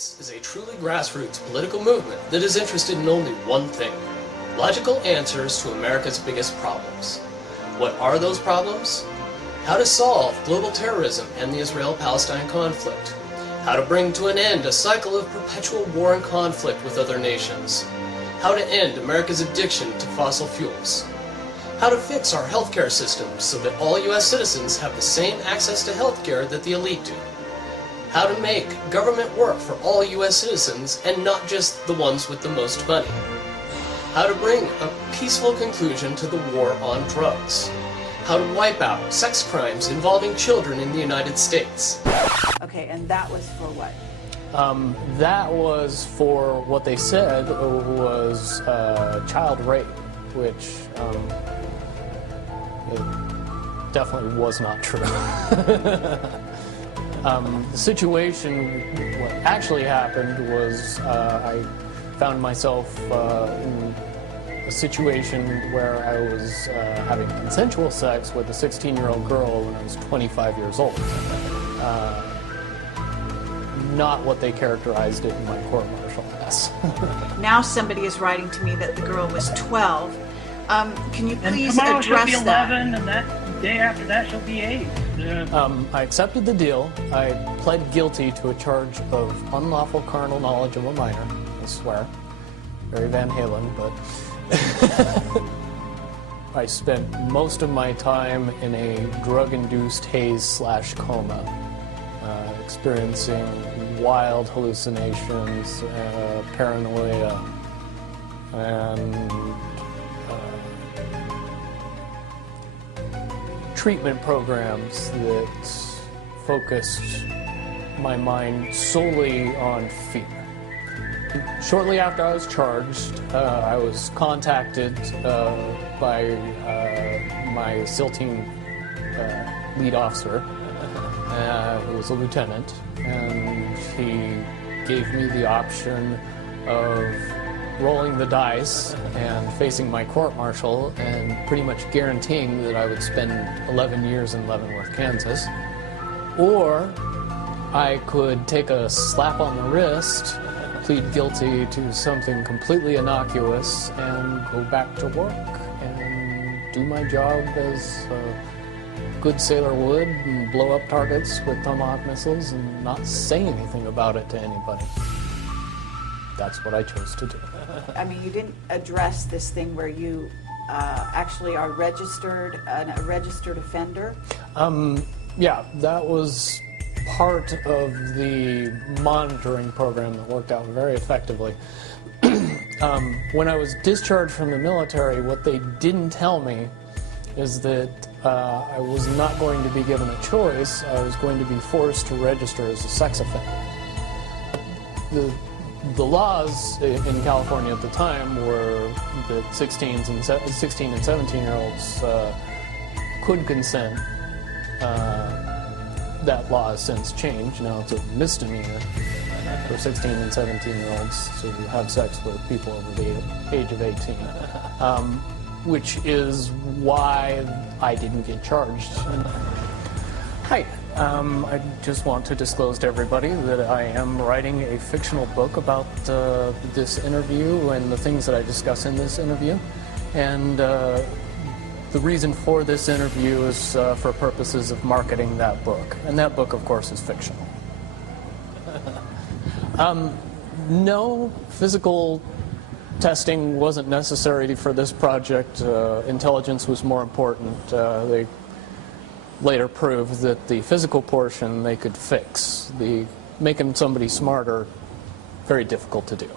This is a truly grassroots political movement that is interested in only one thing: logical answers to America's biggest problems. What are those problems? How to solve global terrorism and the Israel-Palestine conflict. How to bring to an end a cycle of perpetual war and conflict with other nations. How to end America's addiction to fossil fuels. How to fix our healthcare system so that all U.S. citizens have the same access to healthcare that the elite do. How to make government work for all U.S. citizens and not just the ones with the most money. How to bring a peaceful conclusion to the war on drugs. How to wipe out sex crimes involving children in the United States. Okay, and that was for what? That was for what they said was child rape, which it definitely was not true. The situation, what actually happened was I found myself in a situation where I was having consensual sex with a 16-year-old girl when I was 25 years old. Not what they characterized it in my court-martial as. Now somebody is writing to me that the girl was 12. Can you please tomorrow address she'll be that? 11, and that day after that she'll be 8. I accepted the deal. I pled guilty to a charge of unlawful carnal knowledge of a minor. I swear. Very Van Halen, but I spent most of my time in a drug-induced haze/coma, experiencing wild hallucinations, paranoia, and treatment programs that focused my mind solely on fear. Shortly after I was charged, I was contacted by my SEAL team lead officer, who was a lieutenant, and he gave me the option of rolling the dice and facing my court-martial and pretty much guaranteeing that I would spend 11 years in Leavenworth, Kansas, or I could take a slap on the wrist, plead guilty to something completely innocuous, and go back to work and do my job as a good sailor would and blow up targets with Tomahawk missiles and not say anything about it to anybody. That's what I chose to do. I mean, you didn't address this thing where you actually are registered, a registered offender? Yeah, that was part of the monitoring program that worked out very effectively. When I was discharged from the military, what they didn't tell me is that I was not going to be given a choice. I was going to be forced to register as a sex offender. The laws in California at the time were that 16 and 17-year-olds could consent. That law has since changed. Now it's a misdemeanor for 16 and 17-year-olds to have sex with people over the age of 18, which is why I didn't get charged. Hi. I just want to disclose to everybody that I am writing a fictional book about this interview and the things that I discuss in this interview. And the reason for this interview is for purposes of marketing that book. And that book, of course, is fictional. No physical testing wasn't necessary for this project. Intelligence was more important. They later proved that the physical portion they could fix. The making somebody smarter, very difficult to do.